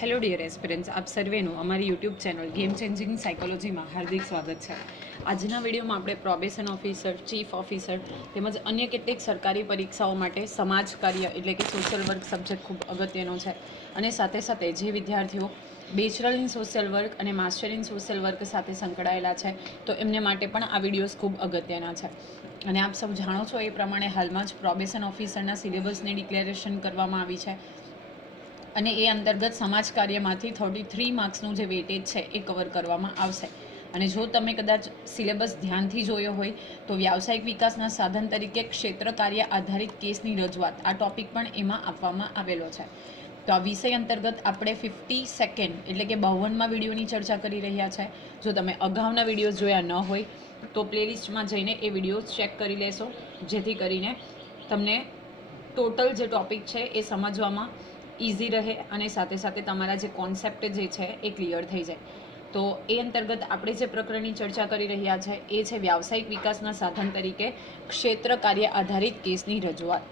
Hello dear aspirants, આપ સર્વેનું અમારી YouTube channel game changing સાયકોલોજીમાં હાર્દિક સ્વાગત છે. આજના વિડીયોમાં આપણે પ્રોબેશન ઓફિસર, ચીફ ઓફિસર તેમજ અન્ય કેટલીક સરકારી પરીક્ષાઓ માટે સમાજ કાર્ય એટલે કે સોશિયલ વર્ક સબ્જેક્ટ ખૂબ અગત્યનો છે. અને સાથે સાથે જે વિદ્યાર્થીઓ બેચલર ઇન સોશિયલ વર્ક અને માસ્ટર ઇન સોશિયલ વર્ક સાથે સંકળાયેલા છે તો એમને માટે પણ આ વિડીયોઝ ખૂબ અગત્યના છે. અને આપ સૌ જાણો છો એ પ્રમાણે હાલમાં જ પ્રોબેશન ઓફિસરના સિલેબસની ડિક્લેરેશન કરવામાં આવી છે અને એ અંતર્ગત સમાજ કાર્યમાંથી 33 માર્ક્સનું જે વેટેજ છે એ કવર કરવામાં આવશે. અને જો તમે કદાચ સિલેબસ ધ્યાનથી જોયો હોય તો વ્યાવસાયિક વિકાસના સાધન તરીકે ક્ષેત્ર કાર્ય આધારિત કેસની રજૂઆત આ ટોપિક પણ એમાં આપવામાં આવેલો છે. તો આ વિષય અંતર્ગત આપણે 52nd એટલે કે 52માં વિડીયોની ચર્ચા કરી રહ્યા છે. જો તમે અગાઉના વિડીયો જોયા ન હોય તો પ્લેલિસ્ટમાં જઈને એ વિડીયો ચેક કરી લેશો, જેથી કરીને તમને ટોટલ જે ટોપિક છે એ સમજવામાં ઇઝી રહે અને સાથે સાથે તમારા જે કોન્સેપ્ટ જે છે એ ક્લિયર થઈ જાય. તો એ અંતર્ગત આપણે જે પ્રકરણની ચર્ચા કરી રહ્યા છે એ છે વ્યાવસાયિક વિકાસના સાધન તરીકે ક્ષેત્ર કાર્ય આધારિત કેસની રજૂઆત.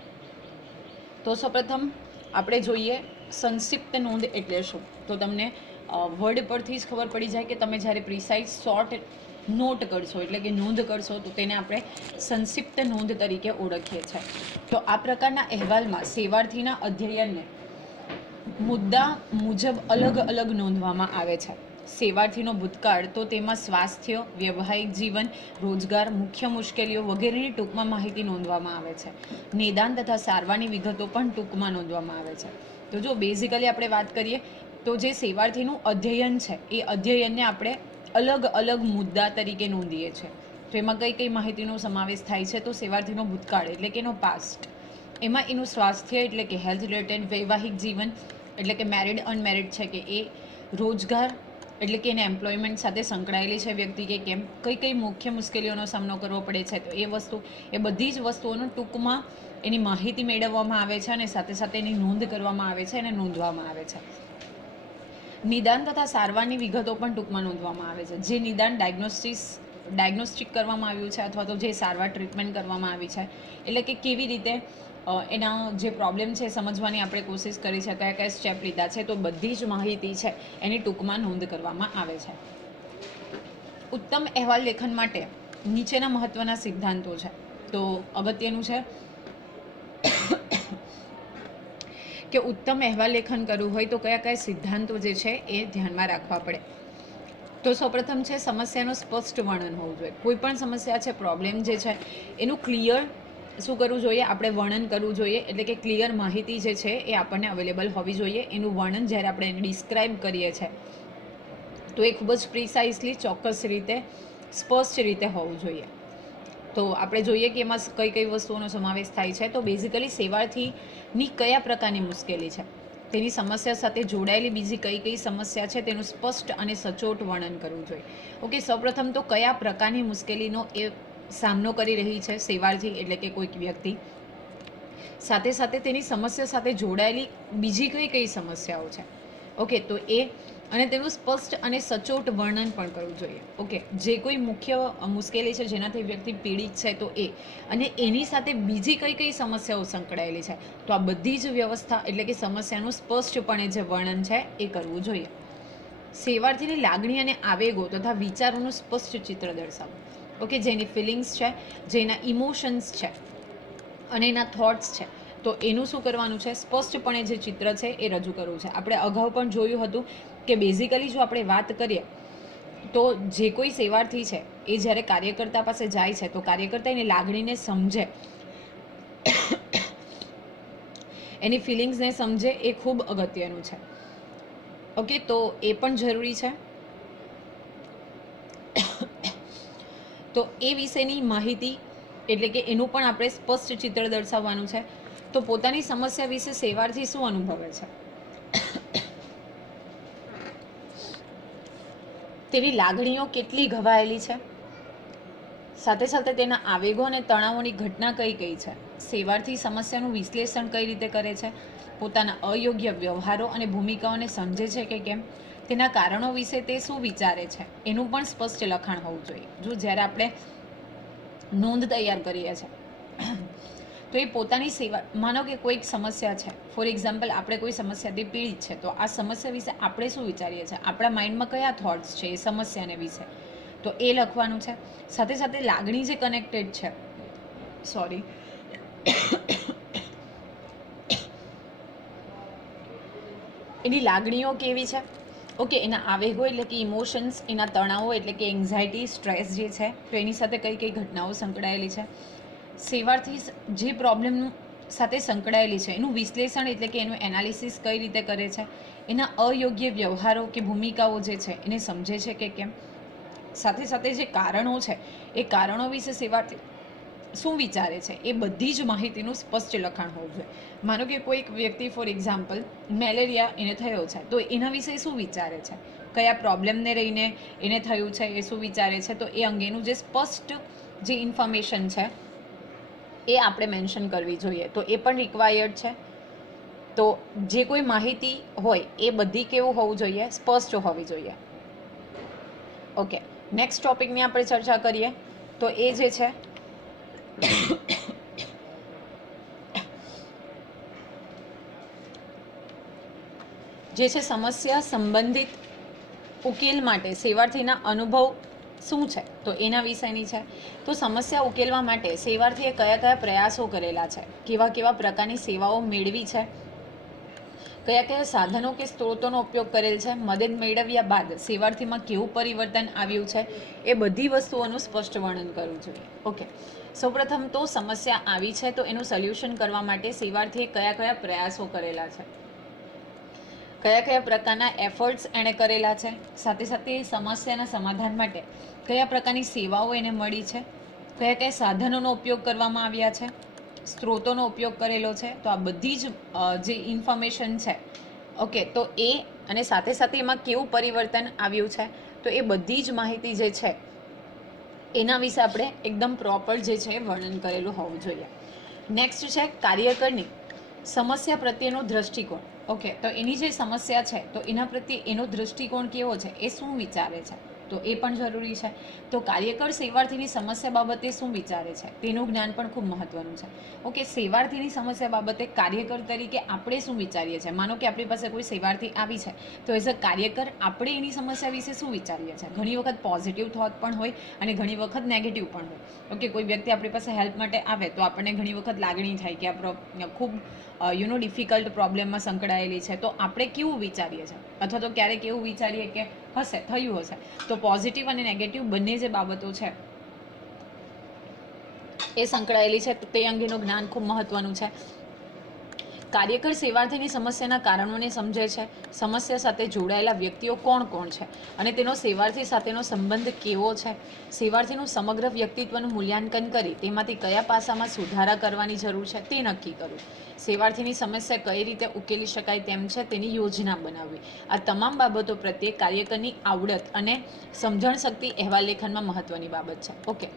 તો સૌપ્રથમ આપણે જોઈએ સંક્ષિપ્ત નોંધ એટલે શું. તો તમને વર્ડ પરથી જ ખબર પડી જાય કે તમે જ્યારે પ્રિસાઇઝ શોર્ટ નોટ કરશો એટલે કે નોંધ કરશો તો તેને આપણે સંક્ષિપ્ત નોંધ તરીકે ઓળખીએ છીએ. તો આ પ્રકારના અહેવાલમાં સેવાર્થીના અધ્યયનને મુદ્દા મુજબ અલગ અલગ નોંધવામાં આવે છે. સેવાર્થીનો ભૂતકાળ તો તેમાં સ્વાસ્થ્ય, વૈવાહિક જીવન, રોજગાર, મુખ્ય મુશ્કેલીઓ વગેરેની ટૂંકમાં માહિતી નોંધવામાં આવે છે. નિદાન તથા સારવારની વિગતો પણ ટૂંકમાં નોંધવામાં આવે છે. તો જો બેઝિકલી આપણે વાત કરીએ તો જે સેવાર્થીનું અધ્યયન છે એ અધ્યયનને આપણે અલગ અલગ મુદ્દા તરીકે નોંધીએ છીએ. તો એમાં કઈ કઈ માહિતીનો સમાવેશ થાય છે? તો સેવાર્થીનો ભૂતકાળ એટલે કે એનો પાસ્ટ, એમાં એનું સ્વાસ્થ્ય એટલે કે હેલ્થ રિલેટેડ, વૈવાહિક જીવન એટલે કે મેરિડ અનમેરિડ છે કે એ, રોજગાર એટલે કે એને એમ્પ્લોયમેન્ટ સાથે સંકળાયેલી છે વ્યક્તિ કે કેમ, કઈ કઈ મુખ્ય મુશ્કેલીઓનો સામનો કરવો પડે છે તો એ વસ્તુ, એ બધી જ વસ્તુઓનું ટૂંકમાં એની માહિતી મેળવવામાં આવે છે અને સાથે સાથે એની નોંધ કરવામાં આવે છે અને નોંધવામાં આવે છે. નિદાન તથા સારવારની વિગતો પણ ટૂંકમાં નોંધવામાં આવે છે. જે નિદાન ડાયગ્નોસ્ટિક કરવામાં આવ્યું છે અથવા તો જે સારવાર ટ્રીટમેન્ટ કરવામાં આવી છે એટલે કે કેવી રીતે એના જે પ્રોબ્લેમ છે સમજવાની આપણે કોશિશ કરી છે, કયા કયા સ્ટેપ લીધા છે, તો બધી જ માહિતી છે એની ટૂંકમાં નોંધ કરવામાં આવે છે. ઉત્તમ અહેવાલ લેખન માટે નીચેના મહત્વના સિદ્ધાંતો છે. તો અગત્યનું છે કે ઉત્તમ અહેવાલ લેખન કરવું હોય તો કયા કયા સિદ્ધાંતો જે છે એ ધ્યાનમાં રાખવા પડે. તો સૌપ્રથમ છે સમસ્યાનું સ્પષ્ટ વર્ણન હોવું જોઈએ. કોઈ પણ સમસ્યા છે, પ્રોબ્લેમ જે છે એનું ક્લિયર શું કરવું જોઈએ? આપણે વર્ણન કરવું જોઈએ. એટલે કે ક્લિયર માહિતી જે છે એ આપણને અવેલેબલ હોવી જોઈએ. એનું વર્ણન જ્યારે આપણે એને ડિસ્ક્રાઇબ કરીએ છીએ તો એ ખૂબ જ પ્રિસાઇઝલી, ચોક્કસ રીતે, સ્પષ્ટ રીતે હોવું જોઈએ. તો આપણે જોઈએ કે એમાં કઈ કઈ વસ્તુઓનો સમાવેશ થાય છે. તો બેઝિકલી સેવાર્થીની કયા પ્રકારની મુશ્કેલી છે, તેની સમસ્યા સાથે જોડાયેલી બીજી કઈ કઈ સમસ્યા છે તેનું સ્પષ્ટ અને સચોટ વર્ણન કરવું જોઈએ. ઓકે, સૌપ્રથમ તો કયા પ્રકારની મુશ્કેલીનો એ સામનો કરી રહી છે સેવાર્થી એટલે કે કોઈક વ્યક્તિ, સાથે સાથે તેની સમસ્યા સાથે જોડાયેલી બીજી કઈ કઈ સમસ્યાઓ છે. ઓકે, તો એ અને તેનું સ્પષ્ટ અને સચોટ વર્ણન પણ કરવું જોઈએ. ઓકે, જે કોઈ મુખ્ય મુશ્કેલી છે જેનાથી વ્યક્તિ પીડિત છે તો એ, અને એની સાથે બીજી કઈ કઈ સમસ્યાઓ સંકળાયેલી છે તો આ બધી જ વ્યવસ્થા એટલે કે સમસ્યાનું સ્પષ્ટપણે જે વર્ણન છે એ કરવું જોઈએ. સેવાર્થીની લાગણી અને આવેગો તથા વિચારોનું સ્પષ્ટ ચિત્ર દર્શાવવું. ઓકે, જેની ફિલિંગ્સ છે, જેના ઇમોશન્સ છે અને એના થોટ્સ છે તો એનું શું કરવાનું છે? સ્પષ્ટપણે જે ચિત્ર છે એ રજૂ કરવું છે. આપણે અગાઉ પણ જોયું હતું કે બેઝિકલી જો આપણે વાત કરીએ તો જે કોઈ સેવાર્થી છે એ જ્યારે કાર્યકર્તા પાસે જાય છે તો કાર્યકર્તા એની લાગણીને સમજે, એની ફિલિંગ્સને સમજે, એ ખૂબ અગત્યનું છે. ઓકે, તો એ પણ જરૂરી છે. તો એ વિશેની માહિતી એટલે કે એનું પણ આપણે સ્પષ્ટ ચિત્ર દર્શાવવાનું છે. તો પોતાની સમસ્યા વિશે સેવાર્થી શું અનુભવે છે, તેની લાગણીઓ કેટલી ઘવાયેલી છે, સાથે સાથે તેના આવેગો અને તણાવોની ઘટના કઈ કઈ છે, સેવાર્થી સમસ્યાનું વિશ્લેષણ કઈ રીતે કરે છે, પોતાના અયોગ્ય વ્યવહારો અને ભૂમિકાઓને સમજે છે કે કેમ, તેના કારણો વિશે તે શું વિચારે છે, એનું પણ સ્પષ્ટ લખાણ હોવું જોઈએ. જો જ્યારે આપણે નોંધ તૈયાર કરીએ છીએ તો તો એ પોતાની સેવા, માનો કે કોઈક સમસ્યા છે, ફોર એક્ઝામ્પલ આપણે કોઈ સમસ્યાથી પીડિત છે, તો આ સમસ્યા વિશે આપણે શું વિચારીએ છીએ, આપણા માઇન્ડમાં કયા થોટ્સ છે એ સમસ્યાને વિશે, તો એ લખવાનું છે. સાથે સાથે લાગણી જે કનેક્ટેડ છે, સોરી, એની લાગણીઓ કેવી છે, ઓકે, એના આવેગો એટલે કે ઇમોશન્સ, એના તણાવો એટલે કે એન્ઝાયટી, સ્ટ્રેસ જે છે, તો એની સાથે કઈ કઈ ઘટનાઓ સંકળાયેલી છે, સેવાર્થી જે પ્રોબ્લેમનું સાથે સંકળાયેલી છે એનું વિશ્લેષણ એટલે કે એનું એનાલિસિસ કઈ રીતે કરે છે, એના અયોગ્ય વ્યવહારો કે ભૂમિકાઓ જે છે એને સમજે છે કે કેમ, સાથે સાથે જે કારણો છે એ કારણો વિશે સેવાર્થી શું વિચારે છે, એ બધી જ માહિતીનું સ્પષ્ટ લખાણ હોવું જોઈએ. માનો કે કોઈક વ્યક્તિ ફોર એક્ઝામ્પલ મેલેરિયા એને થયો છે, તો એના વિશે શું વિચારે છે, કયા પ્રોબ્લેમને રહીને એને થયું છે એ શું વિચારે છે, તો એ અંગેનું જે સ્પષ્ટ જે ઇન્ફોર્મેશન છે એ આપણે મેન્શન કરવી જોઈએ. તો એ પણ રિક્વાયર્ડ છે. તો જે કોઈ માહિતી હોય એ બધી કેવું હોવું જોઈએ, સ્પષ્ટ હોવી જોઈએ. ઓકે, નેક્સ્ટ ટોપિકની આપણે ચર્ચા કરીએ તો એ જે છે જે છે સમસ્યા સંબંધિત ઉકેલ માટે સેવાર્થીના અનુભવ શું છે, તો એના વિશેની છે. તો સમસ્યા ઉકેલવા માટે સેવાર્થીએ કયા કયા પ્રયાસો કરેલા છે, કેવા કેવા પ્રકારની સેવાઓ મેળવી છે, કયા કયા સાધનો કે સ્ત્રોતોનો ઉપયોગ કરેલ છે, મદદ મેળવ્યા બાદ સેવાર્થીમાં કેવું પરિવર્તન આવ્યું છે, એ બધી વસ્તુઓનું સ્પષ્ટ વર્ણન કરવું જોઈએ. ઓકે, સૌપ્રથમ તો સમસ્યા આવી છે તો એનું સોલ્યુશન કરવા માટે સેવાર્થીએ કયા કયા પ્રયાસો કરેલા છે, કયા કયા પ્રકારના એફર્ટ્સ એણે કરેલા છે, સાથે સાથે સમસ્યાના સમાધાન માટે કયા પ્રકારની સેવાઓ એને મળી છે, કયા કયા સાધનોનો ઉપયોગ કરવામાં આવ્યા છે, સ્ત્રોતોનો ઉપયોગ કરેલો છે. તો આ બધી જ જે ઇન્ફોર્મેશન છે, ઓકે, તો એ અને સાથે સાથે એમાં કેવું પરિવર્તન આવ્યું છે, તો એ બધી જ માહિતી જે છે એના વિશે આપણે એકદમ પ્રોપર જે છે વર્ણન કરેલું હોવું જોઈએ. નેક્સ્ટ છે કાર્યકરની સમસ્યા પ્રત્યેનો દ્રષ્ટિકોણ. ઓકે, તો એની જે સમસ્યા છે તો એના પ્રત્યે એનો દ્રષ્ટિકોણ કેવો છે, એ શું વિચારે છે, તો એ પણ જરૂરી છે. તો કાર્યકર સેવાર્થીની સમસ્યા બાબતે શું વિચારે છે તેનું જ્ઞાન પણ ખૂબ મહત્વનું છે. ઓકે, સેવાર્થીની સમસ્યા બાબતે કાર્યકર તરીકે આપણે શું વિચારીએ છીએ, માનો કે આપણી પાસે કોઈ સેવાર્થી આવી છે તો એઝ અ કાર્યકર આપણે એની સમસ્યા વિશે શું વિચારીએ છીએ. ઘણી વખત પોઝિટિવ થોટ પણ હોય અને ઘણી વખત નેગેટિવ પણ હોય. ઓકે, કોઈ વ્યક્તિ આપણી પાસે હેલ્પ માટે આવે તો આપણને ઘણી વખત લાગણી થાય કે આ ખૂબ ડિફિકલ્ટ પ્રોબ્લેમમાં સંકળાયેલી છે, તો આપણે કેવું વિચારીએ છીએ, અથવા તો ક્યારેક એવું વિચારીએ કે હશે, થયું હશે. તો પોઝિટિવ અને નેગેટિવ બંને જે બાબતો છે એ સંકળાયેલી છે, તો તે અંગેનું જ્ઞાન ખૂબ મહત્વનું છે. કાર્યકર સેવાર્થીની સમસ્યાના કારણોને સમજે છે, સમસ્યા સાથે જોડાયેલા વ્યક્તિઓ કોણ કોણ છે અને તેનો સેવાર્થી સાથેનો સંબંધ કેવો છે, સેવાર્થીનું સમગ્ર વ્યક્તિત્વનું મૂલ્યાંકન કરી તેમાંથી કયા પાસામાં સુધારા કરવાની જરૂર છે તે નક્કી કરવું, સેવાર્થીની સમસ્યા કઈ રીતે ઉકેલી શકાય તેમ છે તેની યોજના બનાવવી. આ તમામ બાબતો પ્રત્યે કાર્યકરની આવડત અને સમજણ શક્તિ અહેવાલ લેખનમાં મહત્વની બાબત છે. ઓકે,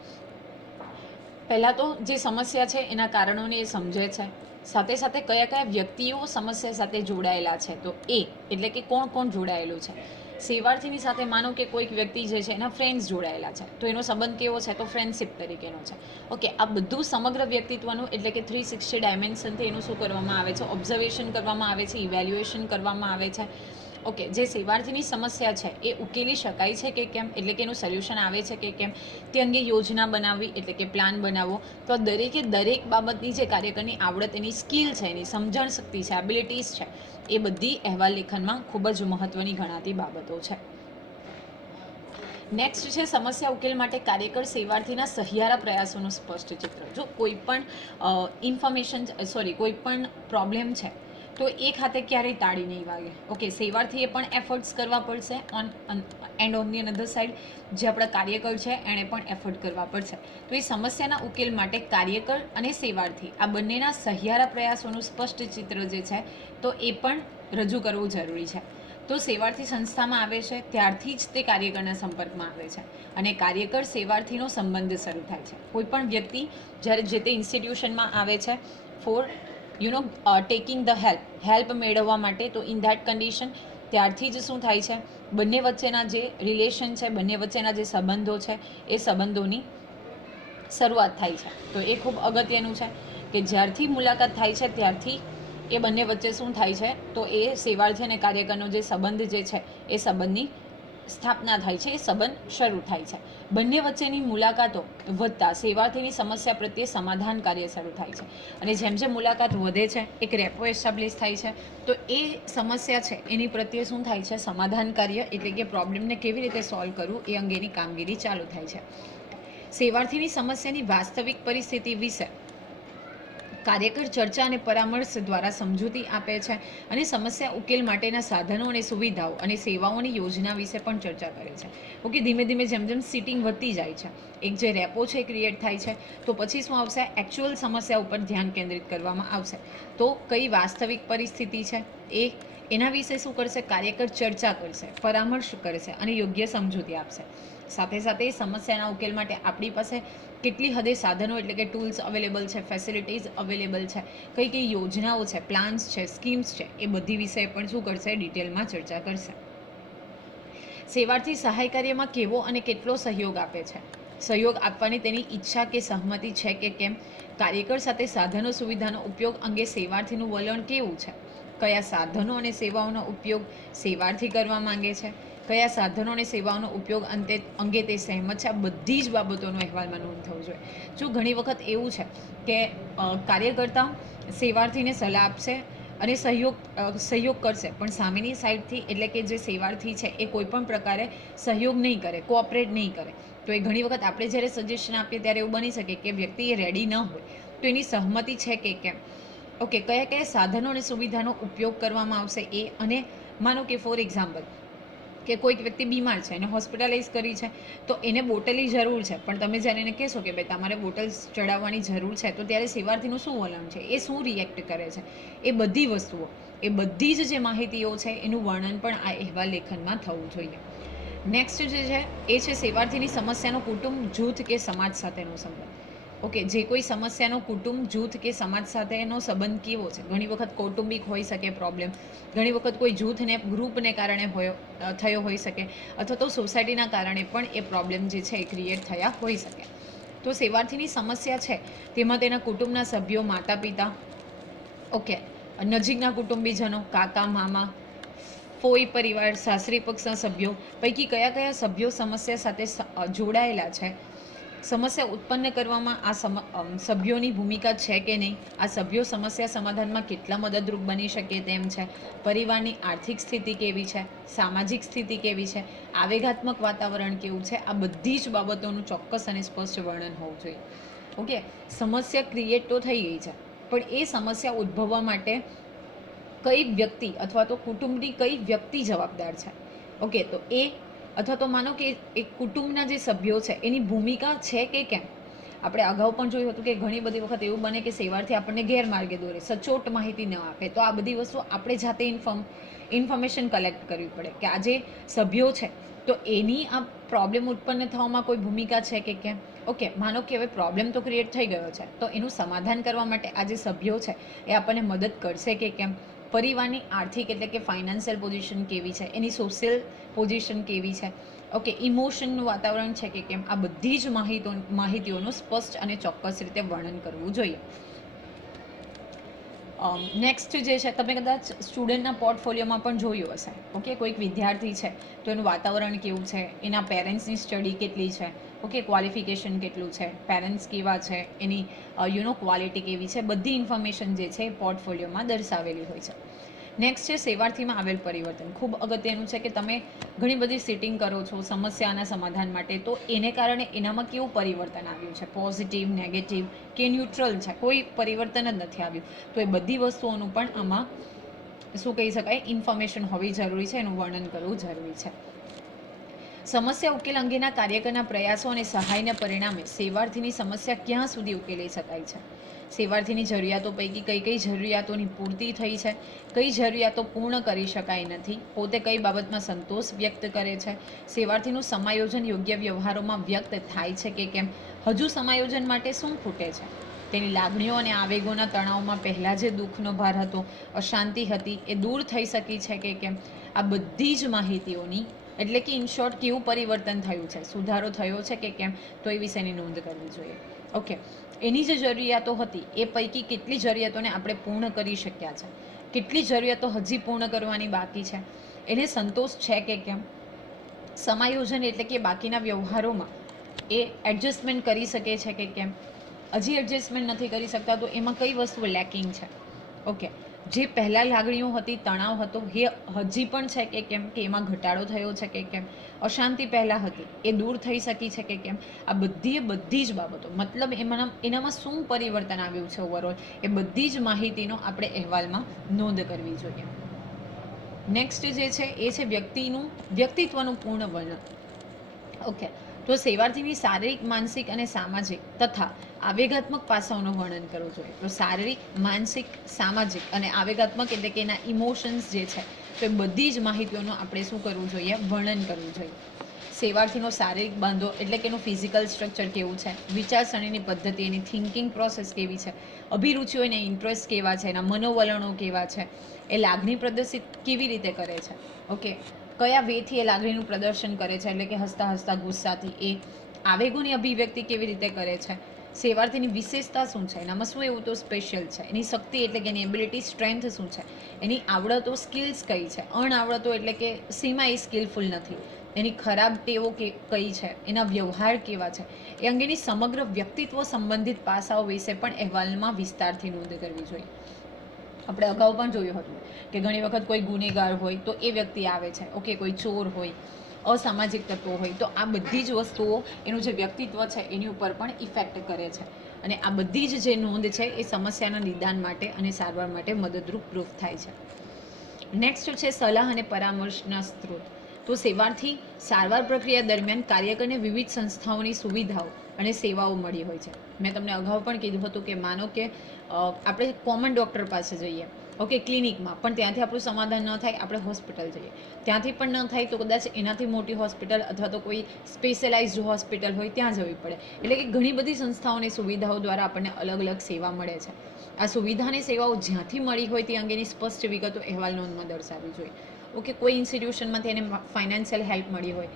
પહેલાં તો જે સમસ્યા છે એના કારણોને એ સમજે છે, સાથે સાથે કયા કયા વ્યક્તિઓ સમસ્યા સાથે જોડાયેલા છે, તો એ એટલે કે કોણ કોણ જોડાયેલું છે. સેવાર્થીની સાથે માનો કે કોઈક વ્યક્તિ જે છે એના ફ્રેન્ડ્સ જોડાયેલા છે, તો એનો સંબંધ કેવો છે, તો ફ્રેન્ડશિપ તરીકેનો છે. ઓકે, આ બધું સમગ્ર વ્યક્તિત્વનું એટલે કે 360 ડાયમેન્શનથી એનું શું કરવામાં આવે છે, ઓબ્ઝર્વેશન કરવામાં આવે છે, ઇવેલ્યુએશન કરવામાં આવે છે. ઓકે, જે સેવાર્થીની સમસ્યા છે એ ઉકેલી શકાય છે કે કેમ, એટલે કે એનું સોલ્યુશન આવે છે કે કેમ, તે અંગે યોજના બનાવવી એટલે કે પ્લાન બનાવવો. તો દરેકે દરેક બાબતની જે કાર્યકરની આવડત, એની સ્કિલ છે, એની સમજણ શક્તિ છે, એબિલિટીઝ છે, એ બધી અહેવાલ લેખનમાં ખૂબ જ મહત્વની ગણાતી બાબતો છે. નેક્સ્ટ છે સમસ્યા ઉકેલ માટે કાર્યકર સેવાર્થીના સહિયારા પ્રયાસોનું સ્પષ્ટ ચિત્ર. જો કોઈ પણ કોઈ પણ પ્રોબ્લેમ છે તો એક હાથે ક્યારેય તાળી નહીં વાગે. ઓકે, સેવાર્થીએ પણ એફર્ટ્સ કરવા પડશે and on the another side જે આપણા કાર્યકર છે એણે પણ એફર્ટ કરવા પડશે. તો એ સમસ્યાના ઉકેલ માટે કાર્યકર અને સેવાર્થી આ બંનેના સહિયારા પ્રયાસોનું સ્પષ્ટ ચિત્ર જે છે તો એ પણ રજૂ કરવું જરૂરી છે. તો સેવાર્થી સંસ્થામાં આવે છે ત્યારથી જ તે કાર્યકરના સંપર્કમાં આવે છે અને કાર્યકર સેવાર્થીનો સંબંધ શરૂ થાય છે. કોઈ પણ વ્યક્તિ જ્યારે જે તે ઇન્સ્ટિટ્યુશનમાં આવે છે ફોર ટેકિંગ ધ હેલ્પ મેળવવા માટે, તો ઇન ધેટ કન્ડિશન ત્યારથી જ શું થાય છે, બંને વચ્ચેના જે રિલેશન છે, બંને વચ્ચેના જે સંબંધો છે એ સંબંધોની શરૂઆત થાય છે. તો એ ખૂબ અગત્યનું છે. કે જ્યારથી મુલાકાત થાય છે ત્યારથી એ બંને વચ્ચે શું થાય છે, તો એ સેવાર્થી અને કાર્યકરનો જે સંબંધ જે છે એ સંબંધની સ્થાપના થાય છે, એ સંબંધ શરૂ થાય છે. બંને વચ્ચેની મુલાકાતો વધતા સેવાર્થીની સમસ્યા પ્રત્યે સમાધાન કાર્ય શરૂ થાય છે. અને જેમ જેમ મુલાકાત વધે છે, એક રેપો એસ્ટાબ્લિશ થાય છે, તો એ સમસ્યા છે એની પ્રત્યે શું થાય છે, સમાધાન કાર્ય એટલે કે પ્રોબ્લેમને કેવી રીતે સોલ્વ કરવું એ અંગેની કામગીરી ચાલુ થાય છે. સેવાર્થીની સમસ્યાની વાસ્તવિક પરિસ્થિતિ વિશે કાર્યકર ચર્ચા અને પરામર્શ દ્વારા સમજૂતી આપે છે અને સમસ્યા ઉકેલ માટેના સાધનો અને સુવિધાઓ અને સેવાઓની યોજના વિશે પણ ચર્ચા કરે છે. ઓકે, ધીમે ધીમે જેમ જેમ સિટિંગ વધતી જાય છે, એક જે રેપો છે ક્રિએટ થાય છે, તો પછી શું આવશે, એકચ્યુઅલ સમસ્યા ઉપર ધ્યાન કેન્દ્રિત કરવામાં આવશે. તો કઈ વાસ્તવિક પરિસ્થિતિ છે એના વિશે શું કરશે, કાર્યકર ચર્ચા કરશે, પરામર્શ કરશે અને યોગ્ય સમજૂતી આપશે. સાથે સાથે સમસ્યાના ઉકેલ માટે આપણી પાસે કેટલી હદે સાધનો એટલે કે ટૂલ્સ અવેલેબલ છે, ફેસિલિટીઝ અવેલેબલ છે, કઈ કઈ યોજનાઓ છે, પ્લાન્સ છે, સ્કીમ્સ છે, એ બધી વિશે પણ શું કરશે, ડિટેલમાં ચર્ચા કરશે. સેવાર્થી સહાય કાર્યમાં કેવો અને કેટલો સહયોગ આપે છે, સહયોગ આપવાની તેની ઈચ્છા કે સહમતિ છે કે કેમ, કાર્યકર સાથે સાધનો સુવિધાનો ઉપયોગ અંગે સેવાર્થીનું વલણ કેવું છે, કયા સાધનો અને સેવાઓનો ઉપયોગ સેવાર્થી કરવા માંગે છે, કયા સાધનો અને સેવાઓનો ઉપયોગ અંગે તે સહેમત છે, આ બધી જ બાબતોનો અહેવાલમાં નોંધ થવું જોઈએ. જો ઘણી વખત એવું છે કે કાર્યકર્તા સેવાર્થીને સલાહ આપશે અને સહયોગ કરશે, પણ સામેની સાઈડથી એટલે કે જે સેવાર્થી છે એ કોઈ પણ પ્રકારે સહયોગ નહીં કરે, કોઓપરેટ નહીં કરે, તો એ ઘણી વખત આપણે જ્યારે સજેશન આપીએ ત્યારે એવું બની શકે કે વ્યક્તિ એ રેડી ન હોય, તો એની સહમતિ છે કે કેમ. ઓકે, કયા કયા સાધનો અને સુવિધાનો ઉપયોગ કરવામાં આવશે એ, અને માનો કે ફોર એક્ઝામ્પલ કે કોઈક વ્યક્તિ બીમાર છે અને હોસ્પિટલાઇઝ કરી છે, તો એને બોટલની જરૂર છે, પણ તમે જ્યારે એને કહેશો કે ભાઈ તમારે બોટલ ચડાવવાની જરૂર છે, તો ત્યારે સેવાર્થીનું શું વલણ છે, એ શું રિએક્ટ કરે છે, એ બધી વસ્તુઓ, એ બધી જ જે માહિતીઓ છે એનું વર્ણન પણ આ અહેવાલ લેખનમાં થવું જોઈએ. નેક્સ્ટ જે છે એ છે સેવાર્થીની સમસ્યાનો કુટુંબ, જૂથ કે સમાજ સાથેનો સંબંધ. ઓકે, જે કોઈ સમસ્યાનો કુટુંબ, જૂથ કે સમાજ સાથેનો સંબંધ કેવો છે, ઘણી વખત કૌટુંબિક હોઈ શકે પ્રોબ્લેમ, ઘણી વખત કોઈ જૂથને ગ્રુપને કારણે થયો હોઈ શકે, અથવા તો સોસાયટીના કારણે પણ એ પ્રોબ્લેમ જે છે એ ક્રિએટ થયા હોઈ શકે. તો સેવાર્થીની સમસ્યા છે તેમાં તેના કુટુંબના સભ્યો, માતા પિતા, ઓકે, નજીકના કુટુંબીજનો, કાકા મામા, ફોઈ પરિવાર, સાસરી પક્ષના સભ્યો પૈકી કયા કયા સભ્યો સમસ્યા સાથે જોડાયેલા છે, સમસ્યા ઉત્પન્ન કરવામાં આ સભ્યોની ભૂમિકા છે કે નહીં, આ સભ્યો સમસ્યા સમાધાનમાં કેટલા મદદરૂપ બની શકે તેમ છે, પરિવારની આર્થિક સ્થિતિ કેવી છે, સામાજિક સ્થિતિ કેવી છે, આવેગાત્મક વાતાવરણ કેવું છે, આ બધી જ બાબતોનું ચોક્કસ અને સ્પષ્ટ વર્ણન હોવું જોઈએ. ઓકે, સમસ્યા ક્રિએટ તો થઈ ગઈ છે, પણ એ સમસ્યા ઉદ્ભવવા માટે કઈ વ્યક્તિ અથવા તો કુટુંબની કઈ વ્યક્તિ જવાબદાર છે. ઓકે, તો એ અથવા તો માનો કે એક કુટુંબના જે સભ્યો છે એની ભૂમિકા છે કે કેમ. આપણે અગાઉ પણ જોયું હતું કે ઘણી બધી વખત એવું બને કે સેવાર્થી આપણને ગેરમાર્ગે દોરે, સચોટ માહિતી ન આપે, તો આ બધી વસ્તુ આપણે જાતે ઇન્ફોર્મેશન કલેક્ટ કરવી પડે કે આ જે સભ્યો છે તો એની આ પ્રોબ્લેમ ઉત્પન્ન થવામાં કોઈ ભૂમિકા છે કે કેમ. ઓકે, માનો કે હવે પ્રોબ્લેમ તો ક્રિએટ થઈ ગયો છે, તો એનું સમાધાન કરવા માટે આ જે સભ્યો છે એ આપણને મદદ કરશે કે કેમ, પરિવારની આર્થિક એટલે કે ફાઇનાન્શિયલ પોઝિશન કેવી છે, એની સોશિયલ પોઝિશન કેવી છે, ઓકે, ઇમોશનનું વાતાવરણ છે કે કેમ, આ બધી જ માહિતીઓનું સ્પષ્ટ અને ચોક્કસ રીતે વર્ણન કરવું જોઈએ. નેક્સ્ટ જે છે, તમે કદાચ સ્ટુડન્ટના પોર્ટફોલિયોમાં પણ જોયું હશે. ઓકે, કોઈક વિદ્યાર્થી છે તો એનું વાતાવરણ કેવું છે, એના પેરેન્ટ્સની સ્ટડી કેટલી છે, ઓકે, ક્વોલિફિકેશન કેટલું છે, પેરેન્ટ્સ કેવા છે, એની ક્વોલિટી કેવી છે, બધી ઇન્ફોર્મેશન જે છે એ પોર્ટફોલિયોમાં દર્શાવેલી હોય છે. નેક્સ્ટ છે સેવાર્થીમાં આવેલ પરિવર્તન. ખૂબ અગત્યનું છે કે તમે ઘણી બધી સિટિંગ કરો છો સમસ્યાના સમાધાન માટે, તો એને કારણે એનામાં કેવું પરિવર્તન આવ્યું છે, પોઝિટિવ, નેગેટિવ કે ન્યુટ્રલ છે, કોઈ પરિવર્તન જ નથી આવ્યું, તો એ બધી વસ્તુઓનું પણ આમાં શું કહી શકાય, ઇન્ફોર્મેશન હોવી જરૂરી છે, એનું વર્ણન કરવું જરૂરી છે. સમસ્યા ઉકેલ અંગેના કાર્યકરના પ્રયાસો અને સહાયના પરિણામે સેવાર્થીની સમસ્યા ક્યાં સુધી ઉકેલી શકાય છે, સેવાર્થીની જરૂરિયાતો પૈકી કઈ કઈ જરૂરિયાતોની પૂર્તિ થઈ છે, કઈ જરૂરિયાતો પૂર્ણ કરી શકાય નથી, પોતે કઈ બાબતમાં સંતોષ વ્યક્ત કરે છે, સેવાર્થીનું સમાયોજન યોગ્ય વ્યવહારોમાં વ્યક્ત થાય છે કે કેમ, હજુ સમાયોજન માટે શું ખૂટે છે, તેની લાગણીઓ અને આવેગોના તણાવમાં પહેલાં જે દુઃખનો ભાર હતો, અશાંતિ હતી, એ દૂર થઈ શકી છે કે કેમ, આ બધી જ માહિતીઓની એટલે કે ઇન શોર્ટ કેવું પરિવર્તન થયું છે, સુધારો થયો છે કે કેમ, તો એ વિશેની નોંધ કરવી જોઈએ. ઓકે, એની જે જરૂરિયાતો હતી એ પૈકી કેટલી જરૂરિયાતોને આપણે પૂર્ણ કરી શક્યા છે, કેટલી જરૂરિયાતો હજી પૂર્ણ કરવાની બાકી છે, એને સંતોષ છે કે કેમ, સમાયોજન એટલે કે બાકીના વ્યવહારોમાં એ એડજસ્ટમેન્ટ કરી શકે છે કે કેમ, હજી એડજસ્ટમેન્ટ નથી કરી શકતા તો એમાં કઈ વસ્તુ લેકિંગ છે. ઓકે, જે પહેલાં લાગણીઓ હતી, તણાવ હતો, એ હજી પણ છે કે કેમ, કે એમાં ઘટાડો થયો છે કે કેમ, અશાંતિ પહેલાં હતી એ દૂર થઈ શકી છે કે કેમ, આ બધી જ બાબતો, મતલબ એનામાં શું પરિવર્તન આવ્યું છે ઓવરઓલ, એ બધી જ માહિતીનો આપણે અહેવાલમાં નોંધ કરવી જોઈએ. નેક્સ્ટ જે છે એ છે વ્યક્તિત્વનું પૂર્ણ વર્ણન. ઓકે, તો સેવાર્થીની શારીરિક, માનસિક અને સામાજિક તથા આવેગાત્મક પાસાઓનું વર્ણન કરવું જોઈએ. તો શારીરિક, માનસિક, સામાજિક અને આવેગાત્મક એટલે કે એના ઇમોશન્સ જે છે તો એ બધી જ માહિતીઓનું આપણે શું કરવું જોઈએ, વર્ણન કરવું જોઈએ. સેવાર્થીનો શારીરિક બાંધો એટલે કે એનું ફિઝિકલ સ્ટ્રક્ચર કેવું છે, વિચારસરણીની પદ્ધતિ, એની થિંકિંગ પ્રોસેસ કેવી છે, અભિરુચિઓ અને ઇન્ટરેસ્ટ કેવા છે, એના મનોવલણો કેવા છે, એ લાગણી પ્રદર્શિત કેવી રીતે કરે છે. ઓકે, કયા વેથી એ લાગણીનું પ્રદર્શન કરે છે, એટલે કે હસતા હસતા, ગુસ્સાથી, એ આવેગોની અભિવ્યક્તિ કેવી રીતે કરે છે, સેવાર્થીની વિશેષતા શું છે, એનામાં શું એવું તો સ્પેશિયલ છે, એની શક્તિ એટલે કે એની એબિલિટી, સ્ટ્રેન્થ શું છે, એની આવડતો, સ્કિલ્સ કઈ છે, અણઆવડતો એટલે કે સીમા એ સ્કિલફુલ નથી, એની ખરાબ ટેવો કઈ છે, એના વ્યવહાર કેવા છે, એ અંગેની સમગ્ર વ્યક્તિત્વ સંબંધિત પાસાઓ વિશે પણ અહેવાલમાં વિસ્તારથી નોંધ કરવી જોઈએ. આપણે અગાઉ પણ જોયું હતું કે ઘણી વખત કોઈ ગુનેગાર હોય તો એ વ્યક્તિ આવે છે, ઓકે, કોઈ ચોર હોય, અસામાજિક તત્વો હોય, તો આ બધી જ વસ્તુઓ એનું જે વ્યક્તિત્વ છે એની ઉપર પણ ઇફેક્ટ કરે છે, અને આ બધી જ જે નોંધ છે એ સમસ્યાના નિદાન માટે અને સારવાર માટે મદદરૂપ પ્રૂફ થાય છે. નેક્સ્ટ છે સલાહ અને પરામર્શના સ્ત્રોત. તો સેવાર્થી સારવાર પ્રક્રિયા દરમિયાન કાર્યકરને વિવિધ સંસ્થાઓની સુવિધાઓ અને સેવાઓ મળી હોય છે. મેં તમને અગાઉ પણ કીધું હતું કે માનો કે આપણે કોમન ડૉક્ટર પાસે જઈએ, ઓકે, ક્લિનિકમાં, પણ ત્યાંથી આપણું સમાધાન ન થાય, આપણે હોસ્પિટલ જઈએ, ત્યાંથી પણ ન થાય તો કદાચ એનાથી મોટી હોસ્પિટલ અથવા તો કોઈ સ્પેશિયલાઇઝ્ડ હોસ્પિટલ હોય ત્યાં જવી પડે. એટલે કે ઘણી બધી સંસ્થાઓની સુવિધાઓ દ્વારા આપણને અલગ અલગ સેવા મળે છે. આ સુવિધાની સેવાઓ જ્યાંથી મળી હોય તે અંગેની સ્પષ્ટ વિગતો અહેવાલ નોંધમાં દર્શાવવી જોઈએ. ઓકે, કોઈ ઇન્સ્ટિટ્યુશનમાંથી એને ફાઇનાન્શિયલ હેલ્પ મળી હોય,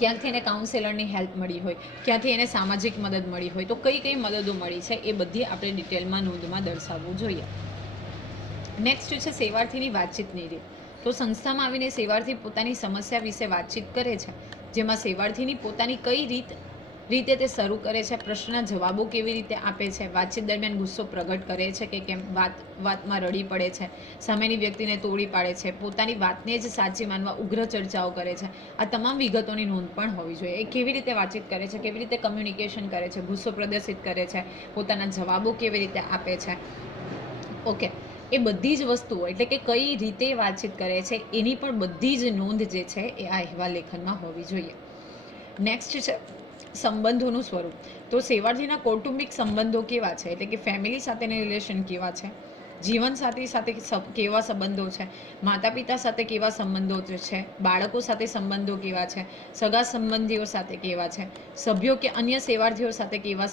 ક્યાંકથી એને કાઉન્સેલરની હેલ્પ મળી હોય, ક્યાંથી એને સામાજિક મદદ મળી હોય, તો કઈ કઈ મદદો મળી છે એ બધી આપણે ડિટેલમાં નોંધમાં દર્શાવવું જોઈએ. નેક્સ્ટ છે સેવાર્થીની વાતચીતની રીત. તો સંસ્થામાં આવીને સેવાર્થી પોતાની સમસ્યા વિશે વાતચીત કરે છે, જેમાં સેવાર્થીની પોતાની કઈ રીતે તે શરૂ કરે છે, પ્રશ્નના જવાબો કેવી રીતે આપે છે, વાતચીત દરમિયાન ગુસ્સો પ્રગટ કરે છે કે કેમ, વાતમાં રડી પડે છે, સામેની વ્યક્તિને તોડી પાડે છે, પોતાની વાતને જ સાચી માનવા ઉગ્ર ચર્ચાઓ કરે છે, આ તમામ વિગતોની નોંધ પણ હોવી જોઈએ. એ કેવી રીતે વાતચીત કરે છે, કેવી રીતે કમ્યુનિકેશન કરે છે, ગુસ્સો પ્રદર્શિત કરે છે, પોતાના જવાબો કેવી રીતે આપે છે. ઓકે, એ બધી જ વસ્તુઓ એટલે કે કઈ રીતે વાતચીત કરે છે એની પણ બધી જ નોંધ જે છે એ આ અહેવાલ લેખનમાં હોવી જોઈએ. નેક્સ્ટ છે સંબંધોનું સ્વરૂપ. તો સેવાર્થીના કૌટુંબિક સંબંધો કેવા છે, એટલે કે ફેમિલી સાથેના રિલેશન કેવા છે, જીવનસાથી સાથે કેવા સંબંધો છે, માતા પિતા સાથે કેવા સંબંધો છે, બાળકો સાથે સંબંધો કેવા છે, સગા સંબંધીઓ સાથે કેવા છે, સભ્યો કે અન્ય સેવાર્થીઓ સાથે કેવા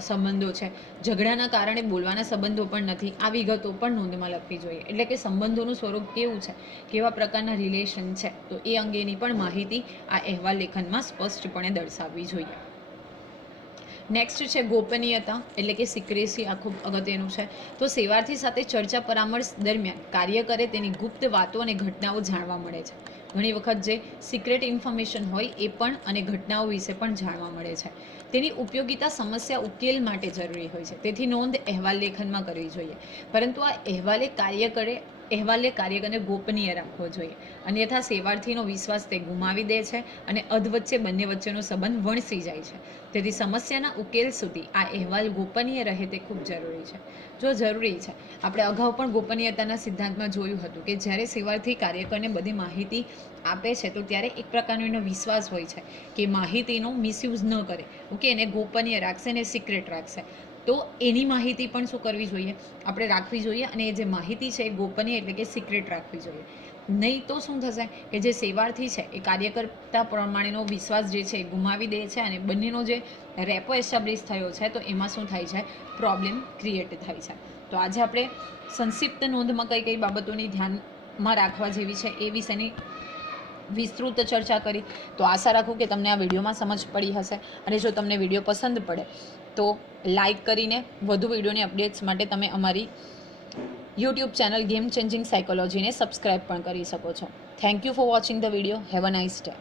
સંબંધો છે, ઝઘડાના કારણે બોલવાના સંબંધો પણ નથી, આ વિગતો પણ નોંધમાં લખવી જોઈએ. એટલે કે સંબંધોનું સ્વરૂપ કેવું છે, કેવા પ્રકારના રિલેશન છે, તો એ અંગેની પણ માહિતી આ અહેવાલ લેખનમાં સ્પષ્ટપણે દર્શાવવી જોઈએ. નેક્સ્ટ છે ગોપનીયતા એટલે કે સિક્રેસી. આ ખૂબ અગત્યનું છે. તો સેવાર્થી સાથે ચર્ચા પરામર્શ દરમિયાન કાર્યકરે તેની ગુપ્ત વાતો અને ઘટનાઓ જાણવા મળે છે. ઘણી વખત જે સિક્રેટ ઇન્ફોર્મેશન હોય એ પણ અને ઘટનાઓ વિશે પણ જાણવા મળે છે. તેની ઉપયોગિતા સમસ્યા ઉકેલ માટે જરૂરી હોય છે, તેથી નોંધ અહેવાલ લેખનમાં કરવી જોઈએ. પરંતુ આ અહેવાલે કાર્યકરને ગોપનીય રાખવો જોઈએ, અન્યથા સેવાર્થીનો વિશ્વાસ તે ગુમાવી દે છે અને અધવચ્ચે બંને વચ્ચેનો સંબંધ વણસી જાય છે. તેથી સમસ્યાના ઉકેલ સુધી આ અહેવાલ ગોપનીય રહે તે ખૂબ જરૂરી છે. જો જરૂરી છે, આપણે અગાઉ પણ ગોપનીયતાના સિદ્ધાંતમાં જોયું હતું કે જ્યારે સેવાર્થી કાર્યકરને બધી માહિતી આપે છે તો ત્યારે એક પ્રકારનો એનો વિશ્વાસ હોય છે કે માહિતીનો મિસયુઝ ન કરે, ઓકે, એને ગોપનીય રાખશે ને સિક્રેટ રાખશે. તો એની માહિતી પણ શું કરવી જોઈએ, આપણે રાખવી જોઈએ, અને એ જે માહિતી છે એ ગોપનીય એટલે કે સિક્રેટ રાખવી જોઈએ. નહીં તો શું થશે કે જે સેવાર્થી છે એ કાર્યકર્તા પ્રમાણેનો વિશ્વાસ જે છે એ ગુમાવી દે છે અને બંનેનો જે રેપો એસ્ટાબ્લિશ થયો છે તો એમાં શું થાય છે, પ્રોબ્લેમ ક્રિએટ થાય છે. તો આજે આપણે સંક્ષિપ્ત નોંધમાં કઈ કઈ બાબતોની ધ્યાનમાં રાખવા જેવી છે એ વિશેની વિસ્તૃત ચર્ચા કરી. તો આશા રાખું કે તમને આ વિડીયોમાં સમજ પડી હશે, અને જો તમને વિડીયો પસંદ પડે તો લાઈક કરીને વધુ વિડીયોની અપડેટ્સ માટે તમે અમારી યુટ્યુબ ચેનલ ગેમ ચેન્જિંગ સાયકોલોજીને સબસ્ક્રાઈબ પણ કરી શકો છો. Thank you for watching the video. Have a nice day.